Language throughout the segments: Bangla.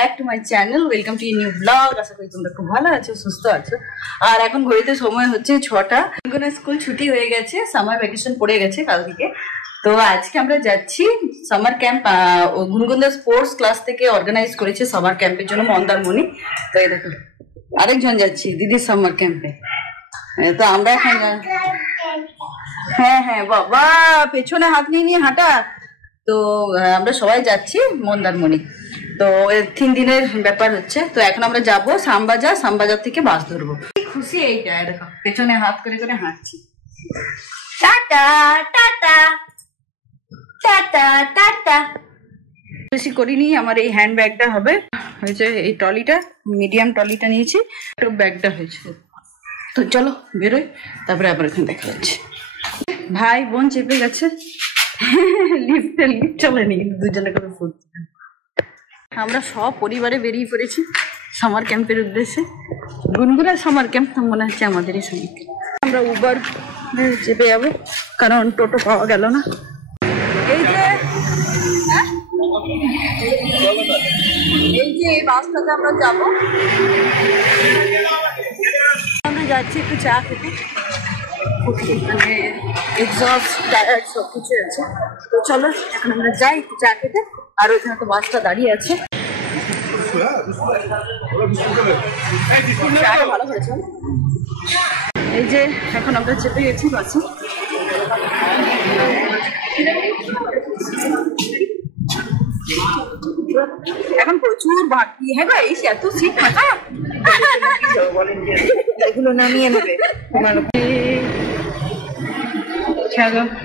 Back to my channel. Welcome to new blog. আশা করি তোমরা খুব ভালো আছো, সুস্থ আছো। আর এখন ঘড়িতে সময় হচ্ছে 6টা। স্কুল ছুটি হয়ে গেছে, সামার ভ্যাকেশন পড়ে গেছে কাল থেকে। তো আজকে আমরা যাচ্ছি সামার ক্যাম্প। গুনগুনদা স্পোর্টস ক্লাস থেকে অর্গানাইজ করেছে সামার ক্যাম্পের জন্য মন্দারমণি। তো এই দেখো আরেকজন যাচ্ছি দিদির সামার ক্যাম্পে। তো আমরা এখন হ্যাঁ হ্যাঁ বাবা পেছনে হাত নিয়ে হাঁটা। তো আমরা সবাই যাচ্ছি মন্দারমণি। তো 3 দিনের ব্যাপার হচ্ছে। তো এখন আমরা যাবো শ্যামবাজার থেকে বাস ধরবো। খুশি এইটা, দেখো পেছনে হাত করে করে হাঁটছি। Tata tata tata tata. বেশি করিনি, আমার এই হ্যান্ড ব্যাগটা হবে হয়েছে, এই ট্রলিটা মিডিয়াম ট্রলিটা নিয়েছি, একটু ব্যাগটা হয়েছে। তো চলো বেরোই, তারপরে আবার এখানে দেখা যাচ্ছে। ভাই বোন চেপে গেছে লিফট চলেনি, কিন্তু দুজনে করে ফুটছে। আমরা সব পরিবারে বেরিয়ে পড়েছি সামার ক্যাম্পের উদ্দেশ্যে। গুনগুনার সামার ক্যাম্প তো মনে হচ্ছে আমাদেরই সামার ক্যাম্প। আমরা উবার চেপে যাবো, কারণ টোটো পাওয়া গেল না। এই যে এই বাসটাতে আমরা যাবো। আমরা যাচ্ছি একটু চা খেতে, মানে এক্সস্ট টায়ার্ড সব কিছু আছে। তো চলো এখন আমরা যাই একটু চা খেতে। আর ওইখানে তো বাসটা দাঁড়িয়ে আছে। ভালো করেছে। এই যে এখন আমরা চেপে গেছি বাসে। এখন প্রচুর বাকি। হ্যাঁ ভাই এত সিট ফাঁকা, এগুলো নামিয়ে নেবে।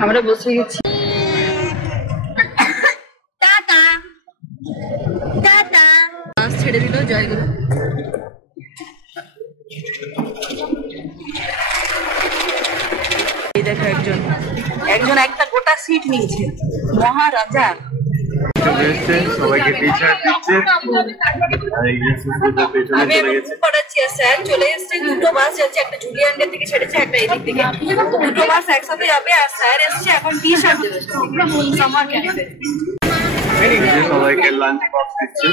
আমরা বসে গেছি। বাস ছেড়ে দিল জয়গুলো। এই দেখো একজন একটা গোটা সিট নিয়েছে, মহারাজা। সবাইকে টি-শার্ট দিচ্ছে। আমি পড়াচ্ছি, স্যার চলে এসছে। দুটো বাস যাচ্ছে, একটা জুলিয়ান্ডের থেকে ছেড়েছে, একটা এদিক থেকে। দুটো বাস একসাথে যাবে। আর স্যার এসছে এখন টি-শার্ট দেবে সামার ক্যাম্পে। সবাইকে লাঞ্চ বক্স দিচ্ছে।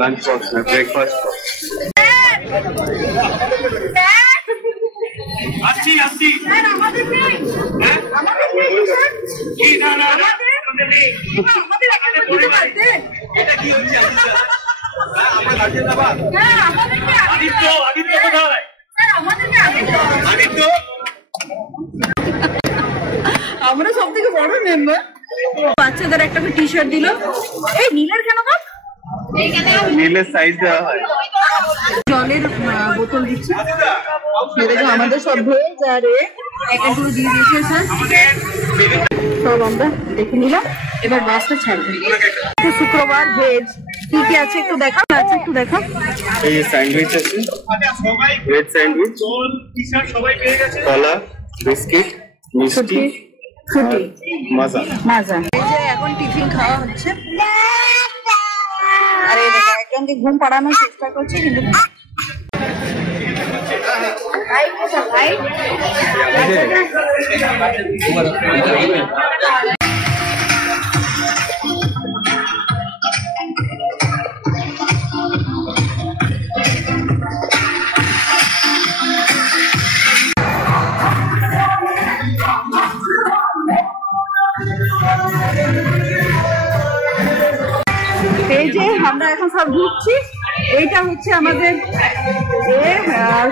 লাঞ্চ বক্স না, ব্রেকফাস্ট বক্স। আমরা সব থেকে বড় মেম্বার। বাচ্চাদের একটা টি শার্ট দিল। এই নীলের কেন কাপ? নীলের সাইজ দেওয়া হয়। জলের বোতল দিচ্ছে। আমাদের সব ভেজ আর একটু দিয়ে দিয়েছে স্যার। সব আমরা দেখে নিলাম। এবার বাসটা ছাড়বে। শুক্রবার ভেজ কি কি আছে একটু দেখা আছে, একটু দেখা। এই স্যান্ডউইচ আছে, ভেজ স্যান্ডউইচ, কলা, বিস্কিট, মিষ্টি, মাজা। এই যে এখন টিফিন খাওয়া হচ্ছে। আরে দেখো একজনকে ঘুম পাড়ানোর চেষ্টা করছে, কিন্তু এই যে আমরা এখন সব ঢুকছি। এইটা হচ্ছে আমাদের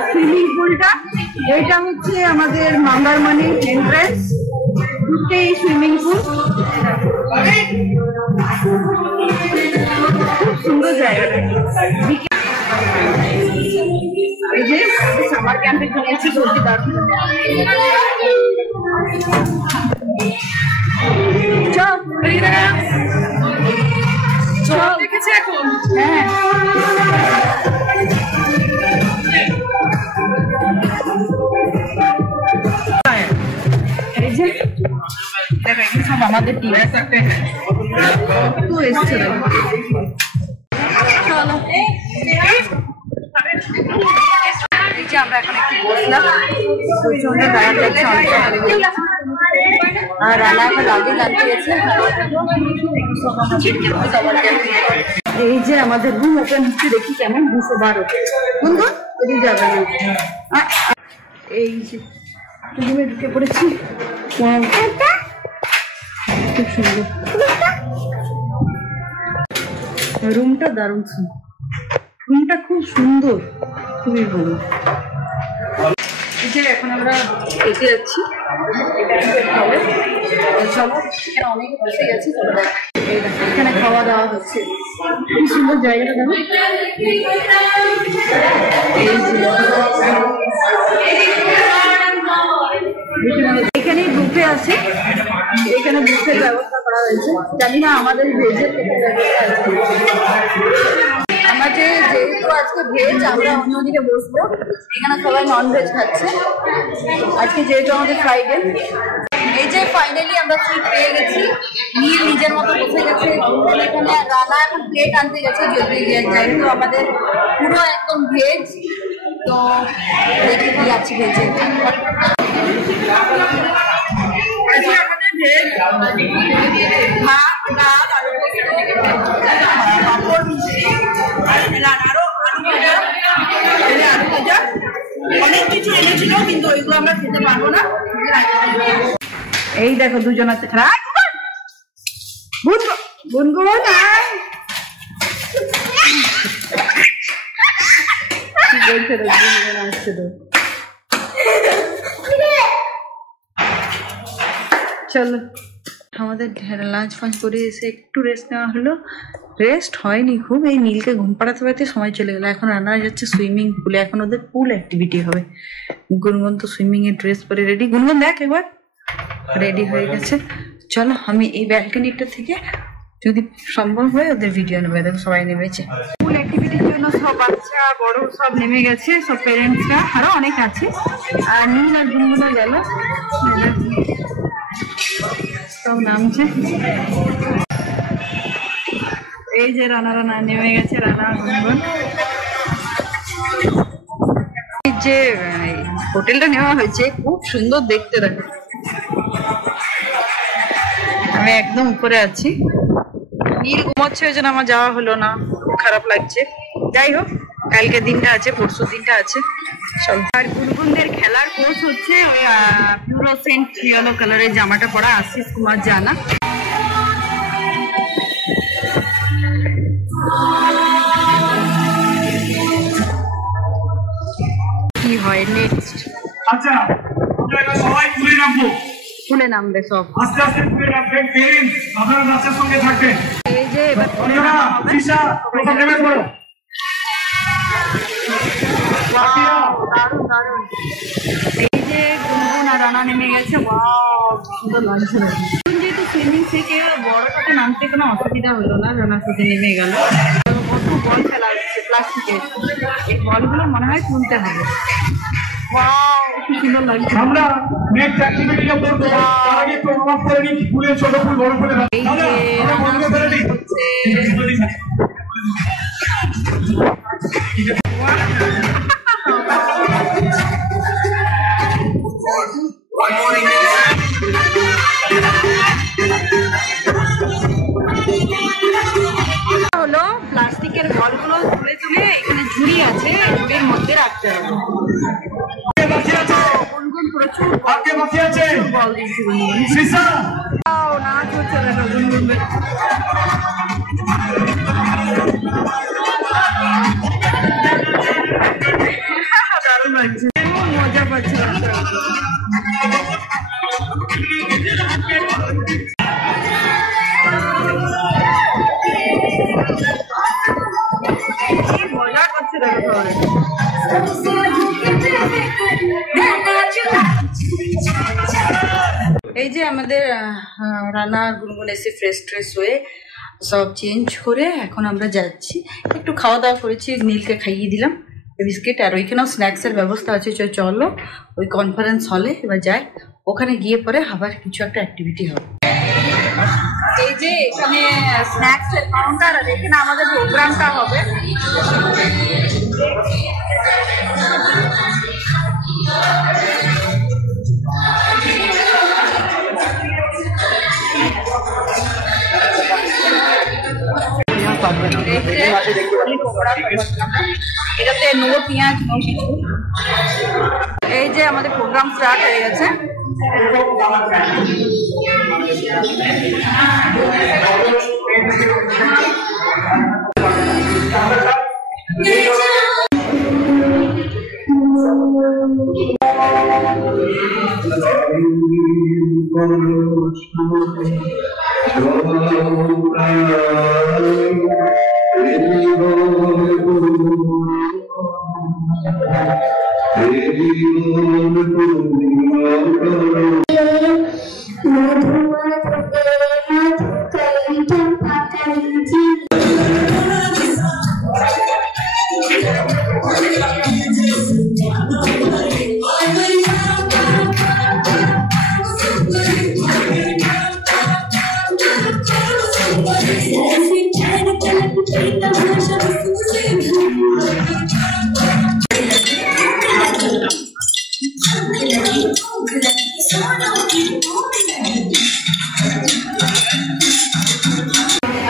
সুইমিং পুলটা, এইটা হচ্ছে আমাদের মন্দারমণি এন্ট্রান্স। এই সুইমিং পুল খুব সুন্দর জায়গা। এই যে সামার ক্যাম্পে চলে এসেছি, বলতে পারবো দেখেছি এখন। হ্যাঁ এই যে দেখো এখানে সব আমাদের টিম এসছে। চলো এই যে আমরা এখন একটু বসলাম। প্রচন্ড গায়ে লাগছে, আর রান্না এখন লাগিয়েছে। এই যে আমাদের রুম ওপেন হচ্ছে, দেখি কেমন 212 গুনগুন এদিকে যাবে না। এই যে রুমে ঢুকে পড়েছি, খুব সুন্দর রুমটা, দারুণ রুমটা খুব সুন্দর, খুবই ভালো। এই যে এখন আমরা এসে যাচ্ছি, চলো এখানে অনেক বসে গেছি, এখানে খাওয়া দাওয়া হচ্ছে, কি সুন্দর জায়গাটা দেখো। এখানে বুফে আছে, এখানে বুফের ব্যবস্থা করা হয়েছে, জানি না আমাদের ভেজের ব্যবস্থা আছে। আমাদের যেহেতু আজকে ভেজ, আমরা অন্যদিকে বসবো, এখানে সবাই নন ভেজ খাচ্ছে আজকে, যেহেতু আমাদের ফ্রাইডে। এই যে ফাইনালি আমরা সিট পেয়ে গেছি, নীল নিজের মতো বসে গেছে, এখানে রানা এখন প্লেট আনতে গেছে, যেহেতু আমাদের পুরো একদম ভেজ। তো দেখি কি আছে ভেজে। আমাদের ভেজ ভাত, ডাল, আলু পাঁপড়, মিষ্টি, আরো আলু ভাজা, অনেক কিছু এনেছিল, কিন্তু ওইগুলো আমরা খেতে পারবো না। এই দেখো দুজন আছে, গুনগুন চলো আমাদের লাঞ্চ ফাঞ্চ করে এসে একটু রেস্ট নেওয়া হলো। রেস্ট হয়নি খুব, এই নীলকে ঘুম পাড়াতে পাড়াতে সময় চলে গেলো। এখন রান্না যাচ্ছে সুইমিং পুলে, এখন ওদের পুল অ্যাক্টিভিটি হবে। গুনগুন তো সুইমিং এর ড্রেস পরে রেডি, গুনগুন দেখ একবার রেডি হয়ে গেছে। চলো আমি এই ব্যালকনিটা থেকে যদি সম্ভব হয় ওদের ভিডিও নেবে। দেখো সবাই নেমেছে পুল অ্যাক্টিভিটির জন্য, সব বাচ্চা বড় সব নেমে গেছে, সব প্যারেন্টসরা, আরো অনেক আছে। আর নীল আর গুনগুনও গেল, সব নামছে। এই যে রানা নেমে গেছে, রানা গুনগুন। এই যে হোটেলটা নেওয়া হয়েছে খুব সুন্দর দেখতে, দেখো আমি একদম উপরে আছি, নীল ঘুমাচ্ছে, ওই জন্য আমার যাওয়া হলো না, খুব খারাপ লাগছে। যাই হোক কালকে দিনটা আছে, পরশু দিনটা আছে। আর গুনগুনদের খেলার কোচ হচ্ছে ওই ফ্লুরোসেন্ট ইয়েলো কালারের জামাটা পরা আশিস কুমার জানা। কি হয় নেক্সট? আচ্ছা সবাই তুলে নামবো, খুলে নামবে সব, আস্তে আস্তে তুলে নামবেন, পেরেন্টস আপনারা বাচ্চার সঙ্গে থাকবেন। এই যে এবার তৃষা প্রথম নেমে পড়ো। দারুণ দারুণ। এই যে গুনগুন আর রানা নেমে গেছে, ওয়াও সুন্দর লাগছে। যেহেতু সুইমিং থেকে বড়টাতে নামতে কোনো অসুবিধা হলো না, রানার সাথে নেমে গেল। কত বল খেলা হচ্ছে প্লাস্টিকের, এই বলগুলো মনে হয় তুলতে হবে। ওয়াও কি সুন্দর লাগছে। আমরা নেক্সট অ্যাক্টিভিটিটা করব, তার আগে একটু অনুভব করে নিই ফুলের ছোট ফুল বড় ফুলে। এই যে রানা হচ্ছে হলো প্লাস্টিকের বলগুলো তুলে তুলে এখানে ঝুড়ি আছে, ঝুড়ির মধ্যে রাখতে হবে। গুনগুন প্রচুর বল দিচ্ছে, নাচ হচ্ছে দেখো গুনগুন। দারুণ লাগছে, মজা পাচ্ছে। মজা করছে দেখো সবাই। এই যে আমাদের রানা গুনগুন এসে ফ্রেশ ট্রেশ হয়ে সব চেঞ্জ করে এখন আমরা যাচ্ছি, একটু খাওয়া দাওয়া করেছি, নীলকে খাইয়ে দিলাম বিস্কিট, আর ওইখানেও স্ন্যাক্সের ব্যবস্থা আছে। চলো ওই কনফারেন্স হলে এবার যাই, ওখানে গিয়ে পরে আবার কিছু একটা অ্যাক্টিভিটি হবে। এই যে এখানে স্ন্যাক্সের কাউন্টার, আর এখানে আমাদের প্রোগ্রামটা হবে। এটাতে নো পেঁয়াজ নো কিছু। এই যে আমাদের প্রোগ্রাম স্টার্ট হয়ে গেছে।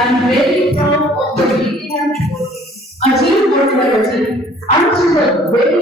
I'm very proud of the meeting and achieved what we have achieved. I'm super very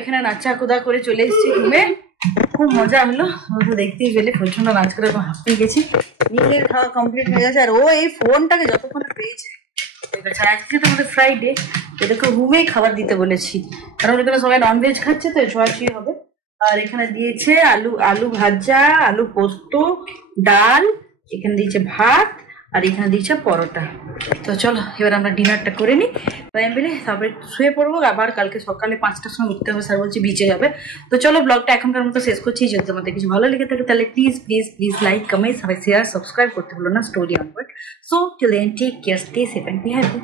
এখানে নাচা কুদা করে চলে এসেছি রুমে। খুব মজা হলো, তো দেখতেই পেলে প্রচন্ড নাচ করে হাঁপিয়ে গেছি। নিজের খাওয়া কমপ্লিট হয়ে গেছে, আর ও এই ফোনটাকে যতক্ষণ পেয়েছে আজকে তো আমাদের ফ্রাইডে, এটাকে রুমেই খাবার দিতে বলেছি, কারণ এখানে সবাই ননভেজ খাচ্ছে তো ছোঁয়াছুঁয়ি হবে। আর এখানে দিয়েছে আলু ভাজা, আলু পোস্ত, ডাল, এখানে দিয়েছে ভাত, আর এখানে দিয়েছে পরোটা। তো চলো এবার আমরা ডিনারটা করে নিই তাই মিলে, তারপরে শুয়ে পড়বো। আবার কালকে সকালে 5টার সময় উঠতে হবে, স্যার বলছি বিচে যাবে। তো চলো ব্লগটা এখনকার মতো শেষ করছি। যদি তোমাদের কিছু ভালো লেগে থাকে তাহলে please please please like, comment, share, subscribe করতে ভুলো না। Story onward. So till then take care, stay safe and be happy.